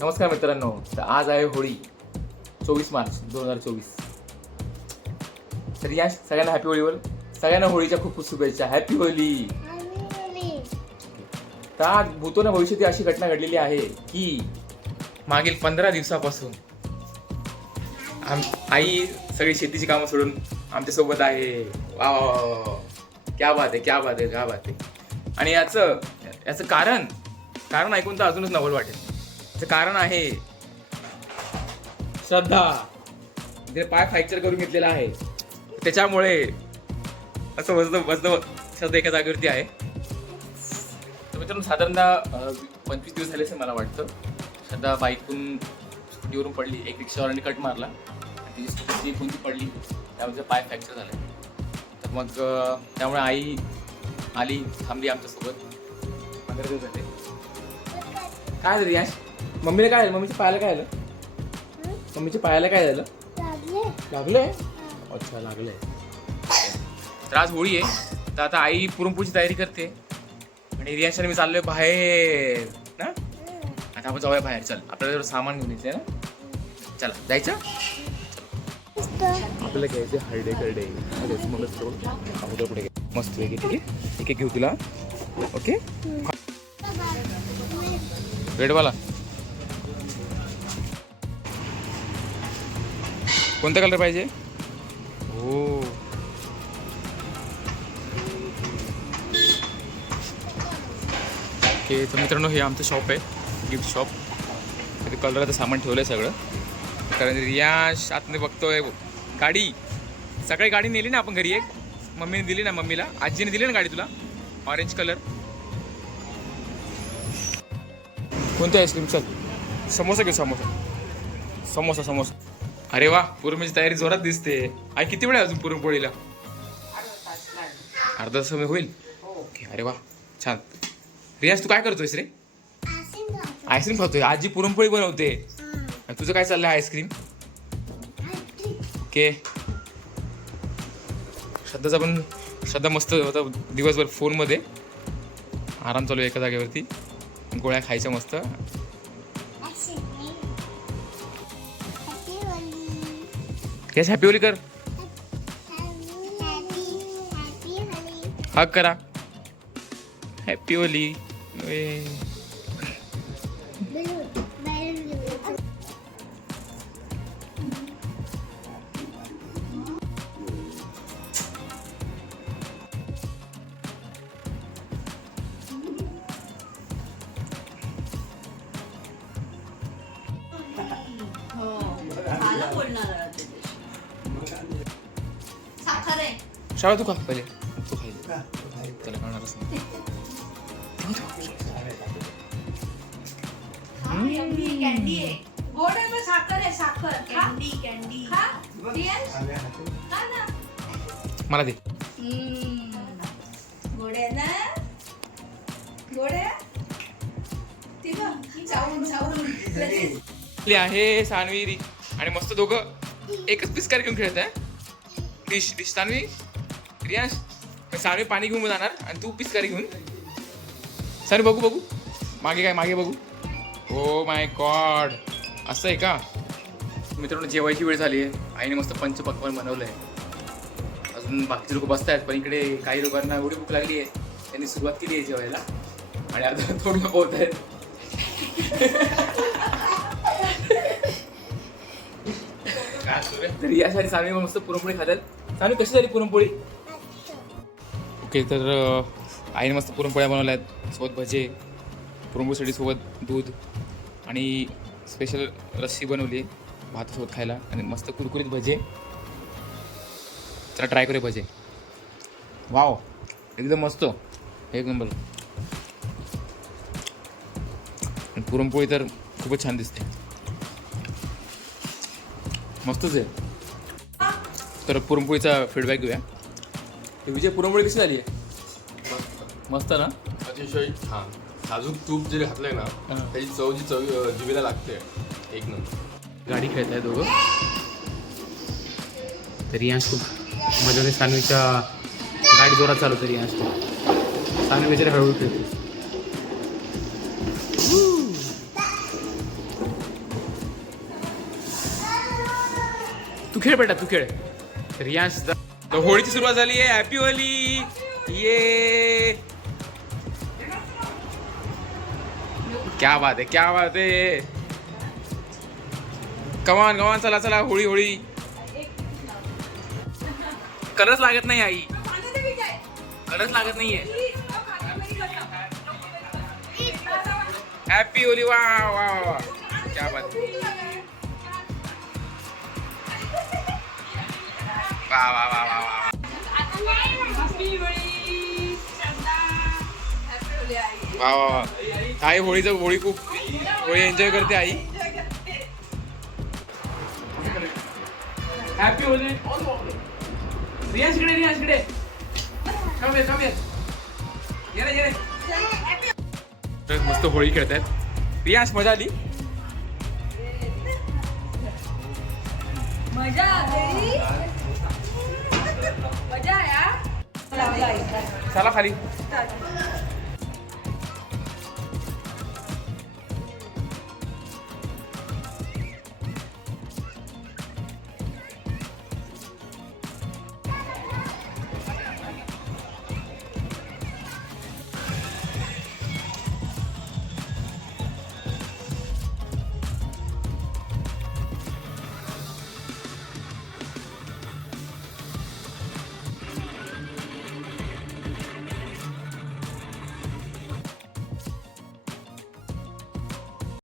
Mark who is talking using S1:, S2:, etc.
S1: नमस्कार मित्रांनो तर आज आहे होळी चोवीस मार्च दोन हजार चोवीस. तर या सगळ्यांना हॅपी होळी सगळ्यांना होळीच्या खूप खूप शुभेच्छा. हॅपी होळी! तर आज भूतोना भविष्यात अशी घटना घडलेली आहे की मागील पंधरा दिवसापासून आम आई सगळी शेतीची कामं सोडून आमच्यासोबत आहे. वा वा. क्या बात आहे क्या बात आहे क्या बात आहे. आणि याचं याचं कारण कारण ऐकून तर अजूनच नवल वाटेल. कारण आहे. श्रद्धा. तिने पाय फ्रॅक्चर करून घेतलेला आहे. त्याच्यामुळे असं वजन वजन श्रद्धा एका जागेवरती आहे. तर मित्रांनो साधारणतः पंचवीस दिवस झाले असं मला वाटतं. श्रद्धा बाईकून स्कूटीवरून पडली एक रिक्षावाल्याने कट मारला. ती तिची स्कूटी कोणती पडली. त्यामुळे पाय फ्रॅक्चर झाला. तर मग त्यामुळे आई आली थांबली आमच्यासोबत. पंधरा दिवस झाले. काय झालं रियाश मम्मीला काय झालं? मम्मीच्या पायाला काय झालं? मम्मीच्या पायाला काय झालं? लागलंय अच्छा लागलंय तर आज होळी आहे. तर आता आई पुरणपोळीची तयारी करते. आणि रियाश आणि मी चाललोय बाहेर. ना? आता आपण जाऊया बाहेर. चल आपल्याला जरा सामान घेऊन यायचंय ना? चला जायचं? आपल्याला घ्यायचे हरडे करडे. अगोदर पुढे. मस्त आहे एक एक घेऊ तुला. ओके? रेडवाला कोणता कलर पाहिजे? हो. ओके तर मित्रांनो हे आमचं शॉप आहे गिफ्ट शॉप तिथे कलराचं सामान ठेवलं आहे सगळं. कारण रियाश आतमध्ये बघतोय गाडी. सकाळी गाडी नेली ना आपण घरी एक. मम्मीने दिली ना मम्मीला. आजीने दिली ना गाडी तुला? ऑरेंज कलर कोणती आईस्क्रीम चल. समोसा घेऊ समोसा. समोसा समोसा. अरे वा पुरणपोळीची तयारी जोरात दिसते. आई किती वेळ आहे अजून पुरणपोळीला अर्धा तास होईल? ओके अरे वा छान. रियाज तू काय करतोयस रे? आईस्क्रीम खातोय. आजी पुरणपोळी बनवते. आणि तुझं काय चाललंय आईस्क्रीम? ओके. श्रद्धाचा पण श्रद्धा मस्त होता दिवसभर फोनमध्ये. आराम चालू आहे एका जागेवरती. गोळ्या खायच्या मस्त. केस? हॅपी होली कर। हक करा। हॅपी होली.
S2: मला बोलणार
S1: शाळा तू खा पहिले. तू खाईल त्याला कळणारच नाही
S2: कॅन्डी कॅन्डी आहे. गोड आहे पण साखर आहे साखर. कॅन्डी कॅन्डी खा. रियाज खा ना.
S1: मला दे.
S2: हम्म. गोड आहे ना? गोड आहे? ती बघ चावून चावून. लगेच.
S1: आपली आहे सानवी री. आणि मस्त दोघं एकच पिस्कार घेऊन खेळत आहे. Dish dish Saanvi. रियांश सारे पाणी घेऊन जाणार आणि तू पिस्कारी घेऊन. सर बघू बघू. मागे काय मागे बघू. हो माय गॉड असं आहे का? मित्रांनो जेवायची वेळ झाली आहे. आईने मस्त पंचपक्वान बनवलं आहे अजून बाकीचे लोक बसत आहेत पण इकडे काही लोकांना एवढी भूक लागली आहे. त्यांनी सुरुवात केली आहे जेवायला. आणि आता थोडं होत आहेत. तर यासाठी सामी मस्त पुरणपोळी खातात. सामी कशी झाली पुरणपोळी? ओके तर आईने मस्त पुरणपोळ्या बनवल्या आहेत सोबत भजे पुरणपोळीसाठी सोबत दूध आणि स्पेशल रस्सी बनवली भातासोबत खायला. आणि मस्त कुरकुरीत भजे. चला ट्राय करूया भजे. वाव एकदम मस्त. एक नंबर. पुरणपोळी तर खूपच छान दिसते. मस्तच आहे. तर पुरणपोळीचा फीडबॅक घेऊया. हे विजय पुरामुळे कशी झाली? आहे मस्त ना?
S3: अतिशय छान. साजूक तूप जे घातलंय ना त्याची चव जी चव जिभेला लागते. एक नंबर.
S1: गाडी खेळताय दोघ? दोघं तर रियांश खूप मजाने सानवीच्या गाडी जोरात चालवतो आज खूप सानवी विचार हळूहळू खेळते. तू खेळ बेटा तू खेळ. रियाज दा तर होळीची सुरुवात झाली आहे. हॅपी होली ये क्या बात आहे क्या बात आहे. कमान कमान चला चला होळी होळी. कलर्स लागत नाही आई. कलर्स लागत नाहीये. हॅपी होली वा वा वा वा. क्या बात वा वा वा वा वा. वा वा वा. आई होळीचं होळी खूप होळी एन्जॉय करते आई. हॅपी होली रियाज इकडे रियाज कम कम रे. तर मस्त होळी खेळतात रियाज मजा आली?
S2: मजा आली. मजा या
S1: चला खाली.